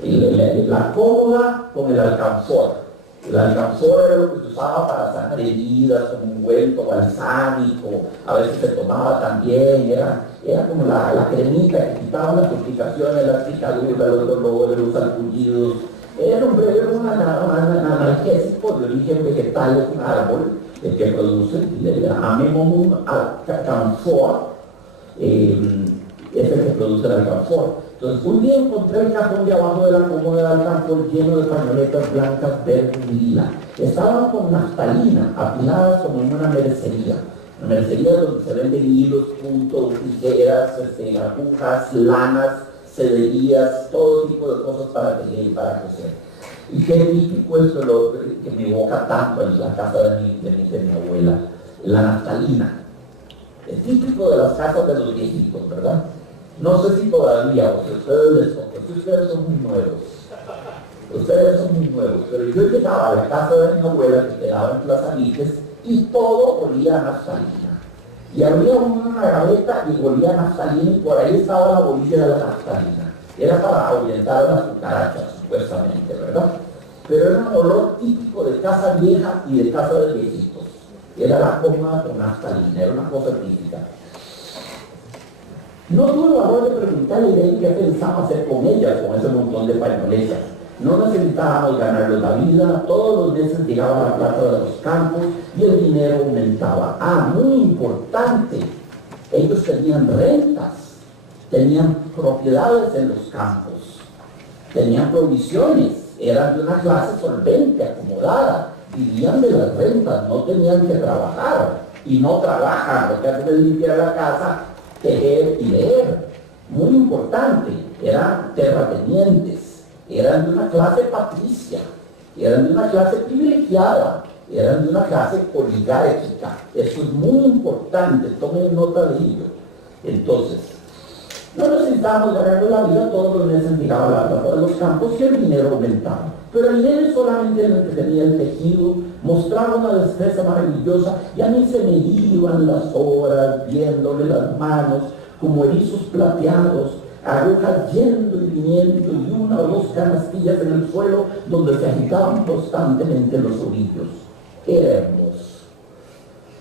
La cómoda con el alcanzor. El alcanzor era lo que se usaba para sanar heridas, como un ungüento balsámico, a veces se tomaba también, era como la cremita que quitaba las complicaciones, las picaduras, los dolores, los sarpullidos. Era un analgésico de origen vegetal, es un árbol el que produce, Amemomum alcanfor, es el que produce el alcanfor. Entonces, un día encontré el cajón de abajo de la cómoda del alcanfor lleno de pañoletas blancas, verdes y lila. Estaban con naftalina, apiladas como en una mercería. Una mercería donde se venden hilos, puntos, tijeras, agujas, lanas, cederías, todo tipo de cosas para tejer y para coser. Y qué típico es lo que me evoca tanto en la casa de mi abuela, la naftalina. Es típico de las casas de los viejitos, ¿verdad? No sé si todavía, o si ustedes les toca, ustedes son muy nuevos. Ustedes son muy nuevos, pero yo llegaba a la casa de mi abuela que quedaba en Plaza Mites y todo olía a naftalina. Y había una gaveta y olía a naftalina y por ahí estaba la bolilla de la naftalina. Era para ahuyentar a las cucarachas, supuestamente, ¿verdad? Pero era un olor típico de casa vieja y de casa de viejitos. Era la cómoda con naftalina, era una cosa típica. No tuve el valor de preguntarle a ella qué pensaba hacer con ella, con ese montón de pañoletas. No necesitábamos ganarles la vida, todos los meses llegaba la plata de los campos y el dinero aumentaba. Ah, muy importante, ellos tenían rentas, tenían propiedades en los campos, tenían provisiones, eran de una clase solvente, acomodada, vivían de las rentas, no tenían que trabajar, y no trabajan, lo que hacen es limpiar la casa, tejer y leer. Muy importante, eran terratenientes, eran de una clase patricia, eran de una clase privilegiada, eran de una clase oligárquica. Eso es muy importante, tomen nota de ello. Entonces, no necesitábamos ganarnos la vida, todos los meses miraba la plata de los campos y el dinero aumentaba. Pero el nene solamente le entretenía el tejido, mostraba una destreza maravillosa y a mí se me iban las horas viéndole las manos como erizos plateados, agujas yendo y viniendo y una o dos canastillas en el suelo donde se agitaban constantemente los ovillos. Era hermoso.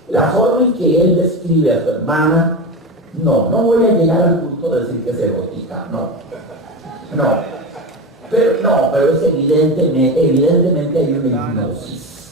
La forma en que él describe a su hermana, no voy a llegar al punto de decir que es erótica, pero es evidentemente hay una hipnosis.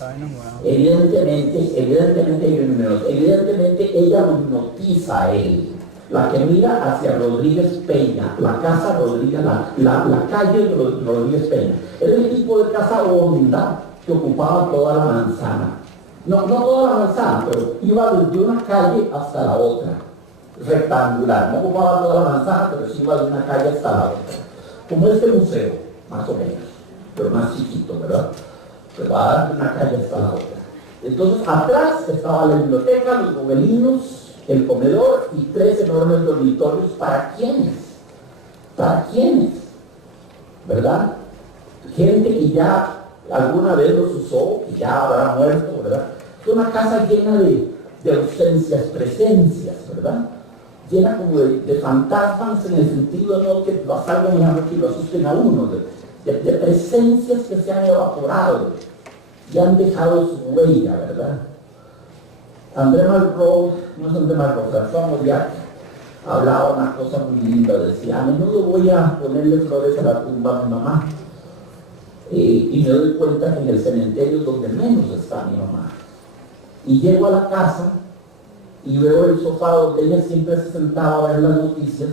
Evidentemente hay una hipnosis. Evidentemente ella lo hipnotiza a él. La que mira hacia Rodríguez Peña, la casa Rodríguez, la calle Rodríguez Peña. Era el tipo de casa honda que ocupaba toda la manzana. No toda la manzana, pero iba desde una calle hasta la otra. Rectangular, no ocupaba toda la manzana, pero sí iba de una calle hasta la otra. Como este museo, más o menos, pero más chiquito, ¿verdad? Pero va a dar de una calle hasta la otra. Entonces, atrás estaba la biblioteca, los gobelinos, el comedor y 3 enormes dormitorios. ¿Para quiénes? ¿Para quiénes? ¿Verdad? Gente que ya alguna vez los usó, que ya habrá muerto, ¿verdad? Es una casa llena de ausencias, presencias, ¿verdad? Llena como de fantasmas en el sentido no que lo salgan una noche y lo asusten a uno, de presencias que se han evaporado y han dejado su huella, ¿verdad? André Malraux, no es André Malraux, François Mauriac, hablaba una cosa muy linda, decía, a menudo voy a ponerle flores a la tumba a mi mamá, y me doy cuenta que en el cementerio es donde menos está mi mamá. Y llego a la casa y veo el sofá donde ella siempre se sentaba a ver las noticias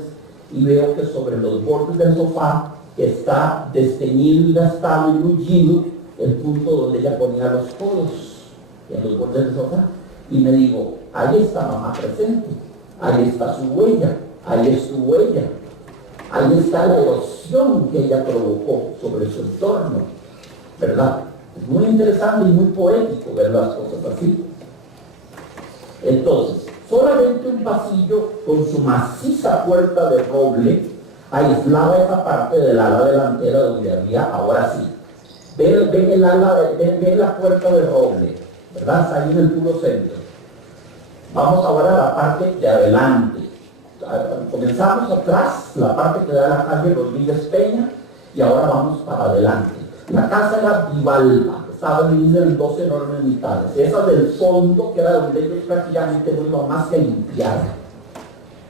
y veo que sobre los bordes del sofá está desteñido y gastado y mullido el punto donde ella ponía los codos en los bordes del sofá. Y me digo, ahí está mamá presente, ahí está su huella, ahí es su huella, ahí está la erosión que ella provocó sobre su entorno, ¿verdad? Es muy interesante y muy poético ver las cosas así. Entonces, solamente un pasillo con su maciza puerta de roble aislaba esa parte del ala delantera donde había, ahora sí, ven la puerta de roble, ¿verdad? Está ahí en el puro centro. Vamos ahora a la parte de adelante. Comenzamos atrás, la parte que da a la calle Rodríguez Peña, y ahora vamos para adelante. La casa era bivalva, estaba dividida en 2 enormes mitades. Esa del fondo, que era donde ellos prácticamente no iban más que a limpiar.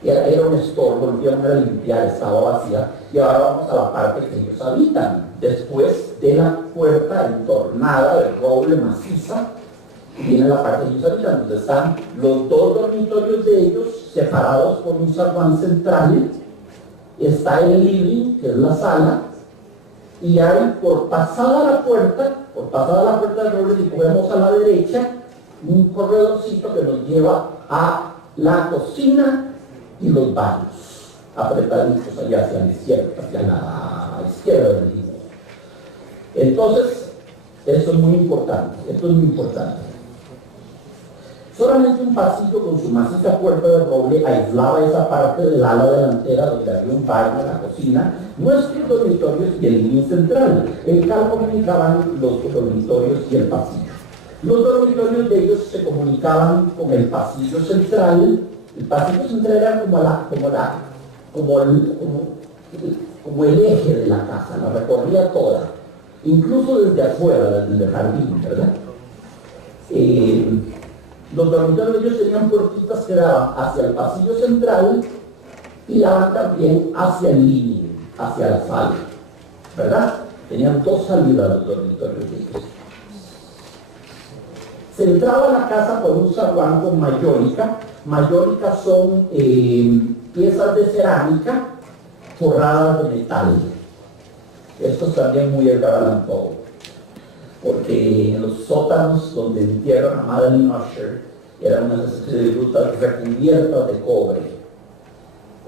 Era un estorbo, lo que iban a limpiar, estaba vacía. Y ahora vamos a la parte que ellos habitan. Después de la puerta entornada de roble maciza, viene la parte que ellos habitan, donde están los 2 dormitorios de ellos, separados por un zaguán central. Está el living, que es la sala, y hay por pasada la puerta del roble, si cogemos a la derecha, un corredorcito que nos lleva a la cocina y los baños, apretaditos allá hacia la izquierda del libro. Entonces, esto es muy importante, Solamente un pasillo con su maciza puerta de roble aislaba esa parte del ala delantera donde había un baño, la cocina, nuestros dormitorios y el living central, el cual comunicaban los dormitorios y el pasillo. Los dormitorios de ellos se comunicaban con el pasillo central. El pasillo central era como el eje de la casa, la recorría toda, incluso desde afuera, desde el jardín, ¿verdad? Los dormitorios de ellos tenían puertitas que daban hacia el pasillo central y daban también hacia el living, hacia la sala, ¿verdad? Tenían 2 salidas los dormitorios de ellos. Se entraba a la casa por un zaguán con mayólica. Mayólica son piezas de cerámica forradas de metal. Esto es también muy Edgar Allan Poe, porque en los sótanos donde entierran a Madeline Usher eran unas especies de grutas recubiertas de cobre,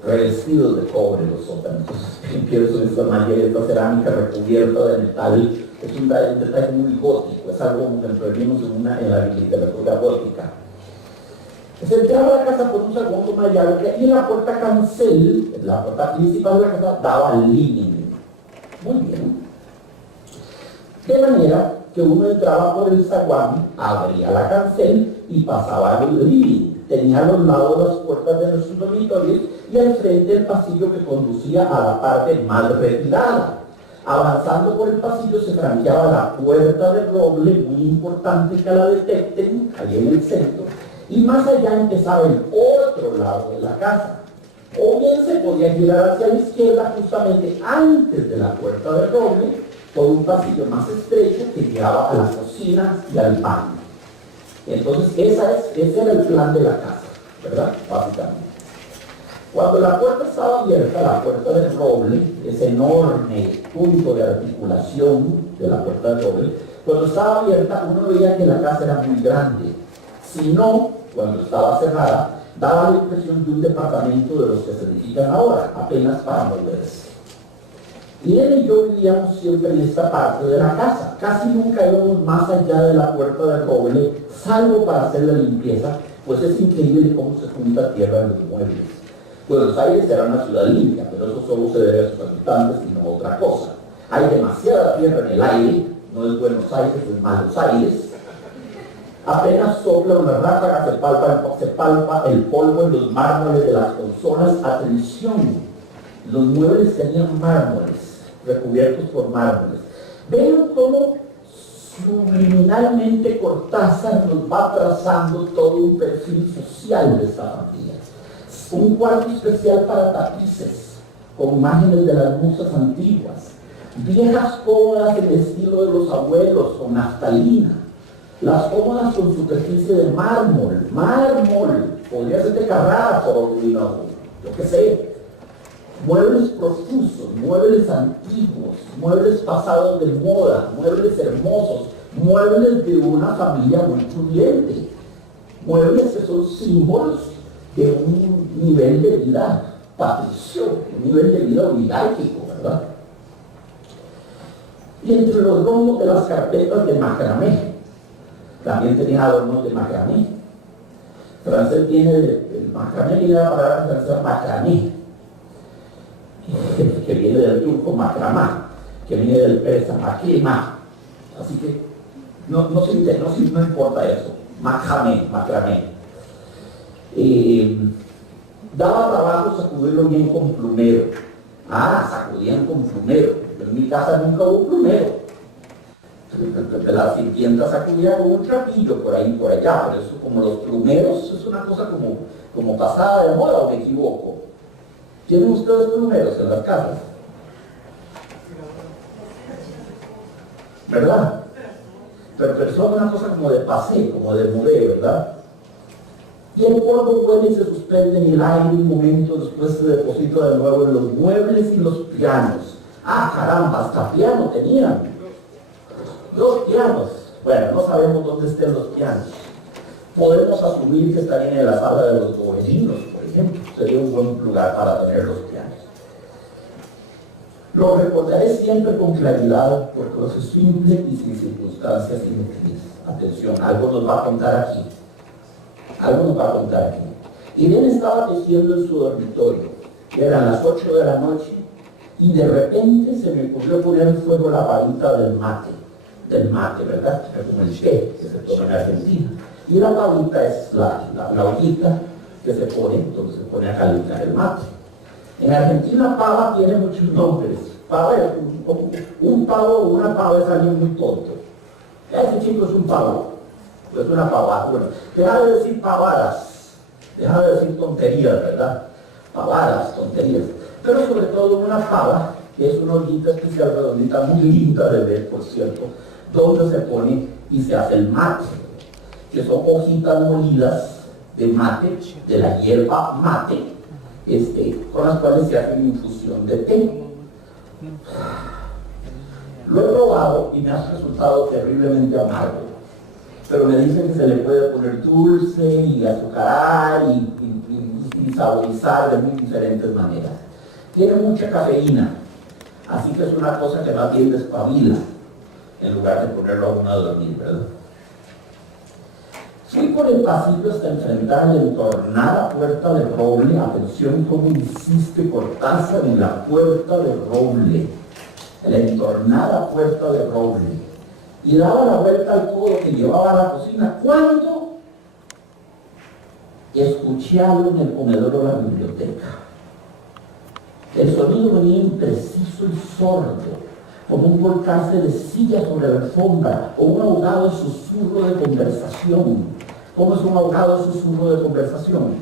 revestidos de cobre los sótanos. Entonces empiezo esta manera, esta cerámica recubierta de metal. Es un detalle muy gótico, es algo que vimos en la literatura gótica. Se entraba a la casa por un segundo mallado que ahí en la puerta cancel, la puerta principal de la casa, daba al living. Muy bien. De manera que uno entraba por el zaguán, abría la cancel y pasaba al living. Tenía a los lados las puertas de nuestros dormitorios y al frente el pasillo que conducía a la parte más retirada. Avanzando por el pasillo se franqueaba la puerta de roble, muy importante que la detecten, ahí en el centro, y más allá empezaba el otro lado de la casa. O bien se podía girar hacia la izquierda justamente antes de la puerta de roble, por un pasillo más estrecho que llevaba a la cocina y al baño. Entonces ese era el plan de la casa, ¿verdad? Básicamente. Cuando la puerta estaba abierta, la puerta de roble, ese enorme punto de articulación de la puerta de roble, cuando estaba abierta uno veía que la casa era muy grande. Si no, cuando estaba cerrada, daba la impresión de un departamento de los que se edifican ahora, apenas para moverse. Y él y yo vivíamos siempre en esta parte de la casa. Casi nunca íbamos más allá de la puerta de roble, salvo para hacer la limpieza, pues es increíble cómo se junta tierra en los muebles. Buenos Aires era una ciudad limpia, pero eso solo se debe a sus habitantes y no a otra cosa. Hay demasiada tierra en el aire, no es Buenos Aires, es Malos Aires. Apenas sopla una ráfaga, se palpa el polvo en los mármoles de las consolas. Atención, los muebles tenían mármoles, recubiertos por mármoles. Vean cómo subliminalmente Cortázar nos va trazando todo un perfil social de esta familia. Un cuarto especial para tapices, con imágenes de las musas antiguas, viejas cómodas en el estilo de los abuelos, con naftalina, las cómodas con superficie de mármol, podría ser de Carrara, o yo qué sé, muebles profusos, muebles antiguos, muebles pasados de moda, muebles hermosos, muebles de una familia muy pudiente, muebles que son símbolos de un nivel de vida patricio, un nivel de vida oligárquico, ¿verdad? Y entre los rombos de las carpetas de macramé, también tenía adornos de macramé. Francés tiene, el macramé viene de la palabra francesa macramé, que viene del turco macramá, que viene del persa makrima. Así que no importa eso, macramé. Daba trabajo sacudirlo bien con plumero. Sacudían con plumero. En mi casa nunca hubo plumero. La sirvienta sacudía con un trapillo por ahí, por allá, pero eso como los plumeros es una cosa como pasada de moda, o me equivoco. ¿Tienen ustedes plumeros en las casas? ¿Verdad? Pero es una cosa como de pasé, como de modé, ¿verdad? Y el polvo huele y se suspende en el aire un momento, después se deposita de nuevo en los muebles y los pianos. Caramba, hasta piano tenían. Los pianos. Bueno, no sabemos dónde estén los pianos. Podemos asumir que estarían en la sala de los gobelinos, por ejemplo. Sería un buen lugar para tener los pianos. Lo recordaré siempre con claridad porque es simple y sin circunstancias inútiles. Atención, algo nos va a contar aquí. Irene estaba tejiendo en su dormitorio. Eran las 8 de la noche y de repente se me ocurrió poner en fuego la varita del mate, ¿verdad? Como el té que se toma en Argentina. Y la varita es la ollita que se pone, donde se pone a calentar el mate. En Argentina pava tiene muchos nombres. Pava es un pavo o una pava es alguien muy tonto. Ese chico es un pavo. Es una pavada. Bueno, deja de decir pavadas, deja de decir tonterías, ¿verdad? Pavadas, tonterías. Pero sobre todo una pava, que es una ollita especial redondita, muy linda de ver, por cierto, donde se pone y se hace el mate, que son hojitas molidas de mate, de la hierba mate, con las cuales se hace una infusión de té. probado y me ha resultado terriblemente amargo. Pero me dicen que se le puede poner dulce y azucarar y saborizar de muy diferentes maneras. Tiene mucha cafeína, así que es una cosa que más bien despabila, en lugar de ponerlo a uno a dormir, ¿verdad? Fui por el pasillo hasta enfrentar la entornada puerta de roble. Atención cómo insiste Cortázar en la puerta de roble. La entornada puerta de roble. Y daba la vuelta al codo que llevaba a la cocina. ¿Cuándo? Escuché algo en el comedor o la biblioteca. El sonido venía impreciso y sordo, como un volcarse de silla sobre la alfombra o un ahogado susurro de conversación. ¿Cómo es un ahogado susurro de conversación?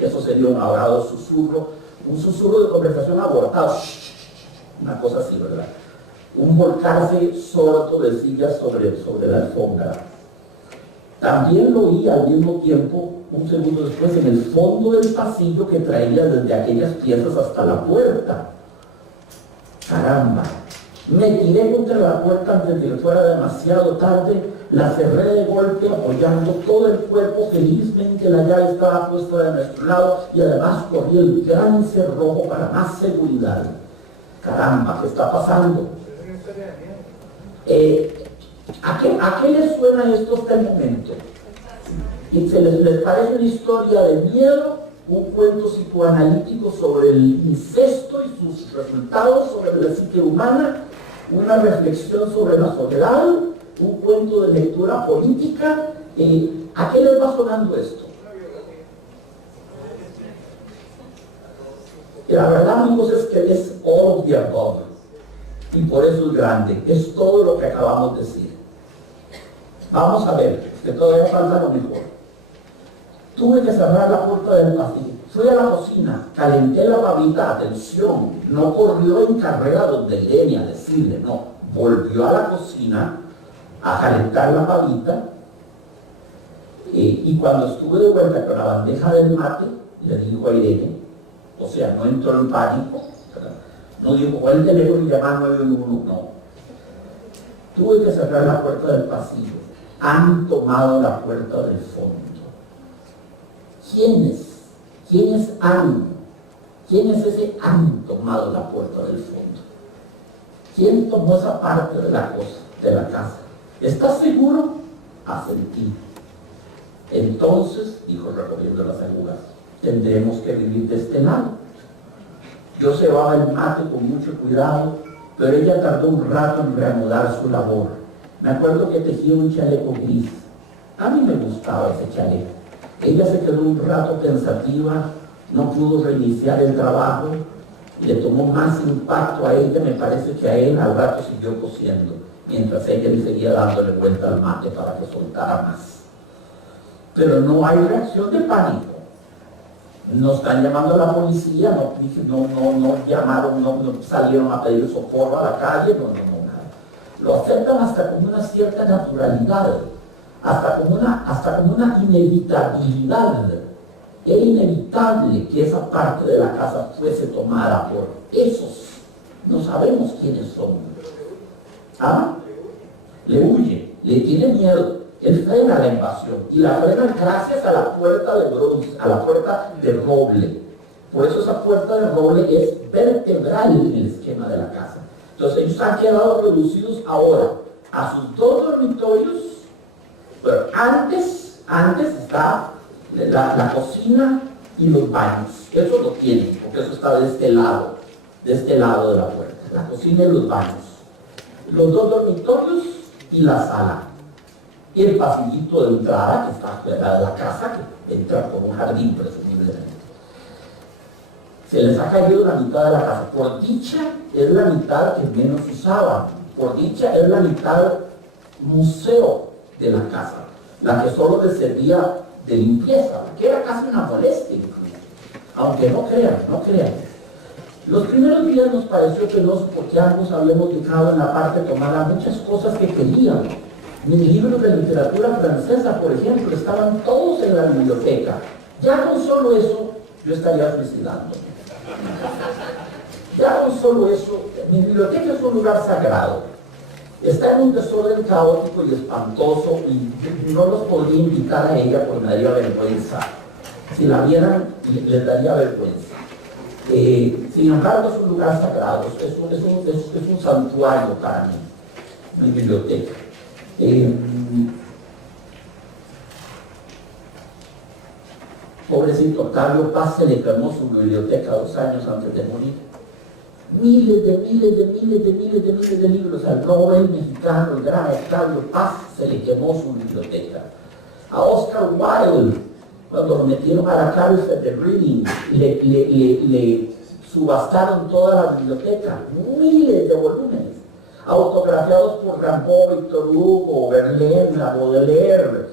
Eso sería un ahogado susurro, un susurro de conversación abortado. Una cosa así, ¿verdad? Un volcarse sordo de sillas sobre la alfombra. También lo oí al mismo tiempo, un segundo después, en el fondo del pasillo que traía desde aquellas piezas hasta la puerta. Caramba, me tiré contra la puerta antes de que fuera demasiado tarde, la cerré de golpe apoyando todo el cuerpo. Felizmente la llave estaba puesta de nuestro lado y además corrí el gran cerrojo para más seguridad. Caramba, ¿qué está pasando? ¿A qué les suena esto hasta el momento? ¿Y se les parece una historia de miedo, un cuento psicoanalítico sobre el incesto y sus resultados sobre la psique humana, una reflexión sobre la soledad, un cuento de lectura política? ¿A qué les va sonando esto? Y la verdad, amigos, es que es all of the above, y por eso es grande, es todo lo que acabamos de decir. Vamos a ver, que todavía falta lo mejor. Tuve que cerrar la puerta del pasillo. Fui a la cocina, calenté la pavita, atención, no corrió en carrera donde Irene a decirle, no, volvió a la cocina a calentar la pavita, y cuando estuve de vuelta con la bandeja del mate, le dijo a Irene, o sea, no entró en pánico, no dijo, fue el teléfono y llamar 911, no. Tuve que cerrar la puerta del pasillo. Han tomado la puerta del fondo. ¿Quiénes? ¿Quiénes han? ¿Quién es ese han tomado la puerta del fondo? ¿Quién tomó esa parte de la cosa, de la casa? ¿Estás seguro? Asentí. Entonces, dijo recogiendo las agujas, tendremos que vivir de este lado. Yo cebaba el mate con mucho cuidado, pero ella tardó un rato en reanudar su labor. Me acuerdo que tejía un chaleco gris. A mí me gustaba ese chaleco. Ella se quedó un rato pensativa, no pudo reiniciar el trabajo, le tomó más impacto a ella, me parece que a él. Al rato siguió cosiendo, mientras ella le seguía dándole vuelta al mate para que soltara más. Pero no hay reacción de pánico. No están llamando a la policía, no llamaron, no salieron a pedir socorro a la calle, no, nada. Lo aceptan hasta con una cierta naturalidad, hasta con una inevitabilidad. Era inevitable que esa parte de la casa fuese tomada por esos, no sabemos quiénes son. ¿Ah? Le huye, le tiene miedo. Él frena la invasión y la frena gracias a la puerta de bronce, a la puerta de roble. Por eso esa puerta de roble es vertebral en el esquema de la casa. Entonces ellos han quedado reducidos ahora a sus dos dormitorios, pero antes está la cocina y los baños. Eso lo tienen, porque eso está de este lado de la puerta. La cocina y los baños. Los dos dormitorios y la sala. Y el pasillito de entrada que está fuera de la casa, que entra por un jardín presumiblemente. Se les ha caído la mitad de la casa. Por dicha es la mitad que menos usaban. Por dicha es la mitad museo de la casa, la que solo les servía de limpieza, que era casi una molestia incluso. Aunque no crean. Los primeros días nos pareció penoso porque ambos habíamos dejado en la parte tomada muchas cosas que queríamos. Mis libros de literatura francesa, por ejemplo, estaban todos en la biblioteca. Ya con solo eso, yo estaría suicidándome. Ya no solo eso, mi biblioteca es un lugar sagrado. Está en un desorden caótico y espantoso y no los podría invitar a ella porque me daría vergüenza. Si la vieran, les daría vergüenza. Sin embargo, es un lugar sagrado, es un santuario para mí, mi biblioteca. Pobrecito Octavio Paz se le quemó su biblioteca 2 años antes de morir. Miles de libros al Nobel mexicano, el gran Octavio Paz, se le quemó su biblioteca. A Oscar Wilde, cuando lo metieron a la cárcel de Reading, le subastaron toda la biblioteca, miles de volúmenes, autografiados por Rimbaud, Victor Hugo, Verlaine, Baudelaire,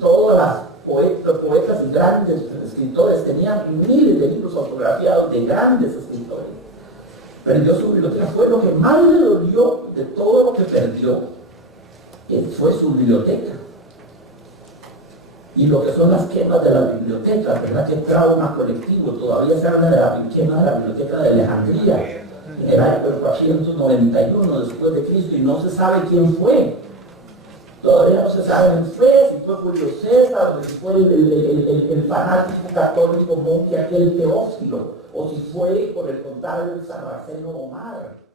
todas las poetas y grandes escritores tenían miles de libros autografiados de grandes escritores. Perdió su biblioteca, fue lo que más le dolió de todo lo que perdió, fue su biblioteca. Y lo que son las quemas de las bibliotecas, ¿verdad? Qué trauma colectivo, todavía se habla de la quema de la biblioteca de Alejandría, en el año 491 después de Cristo, y no se sabe quién fue. Todavía no se sabe quién fue, si fue Julio César, o si fue el fanático católico monje aquel Teófilo, o si fue, por el contrario, el sarraceno Omar.